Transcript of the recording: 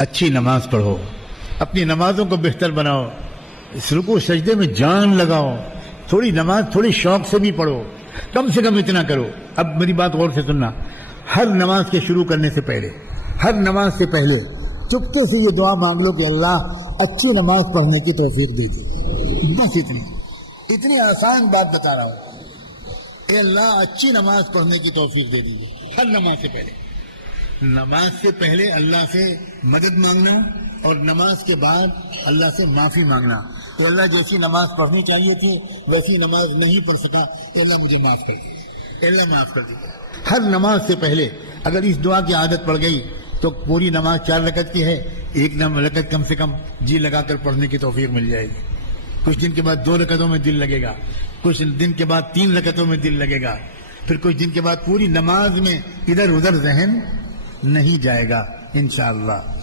अच्छी नमाज पढ़ो, अपनी नमाजों को बेहतर बनाओ, इस रुकू सजदे में जान लगाओ, थोड़ी नमाज थोड़ी शौक से भी पढ़ो, कम से कम इतना करो। अब मेरी बात गौर से सुनना, हर नमाज के शुरू करने से पहले, हर नमाज से पहले चुपके से ये दुआ मांग लो कि अल्लाह अच्छी नमाज पढ़ने की तौफीक दीजिए। बस इतनी आसान बात बता रहा हूँ, अल्लाह अच्छी नमाज पढ़ने की तौफीक दे दीजिए। हर नमाज से पहले, नमाज से पहले अल्लाह से मदद मांगना और नमाज के बाद अल्लाह से माफी मांगना। अल्लाह जैसी नमाज पढ़नी चाहिए थी वैसी नमाज नहीं पढ़ सका, अल्लाह मुझे माफ कर दे, अल्लाह माफ कर दे। हर नमाज से पहले अगर इस दुआ की आदत पड़ गई तो पूरी नमाज 4 रकत की है, एक रकत कम से कम जी लगाकर पढ़ने की तौफीक मिल जाएगी। कुछ दिन के बाद 2 रकतों में दिल लगेगा, कुछ दिन के बाद 3 रकतों में दिल लगेगा, फिर कुछ दिन के बाद पूरी नमाज में इधर उधर जहन नहीं जाएगा इंशाअल्लाह।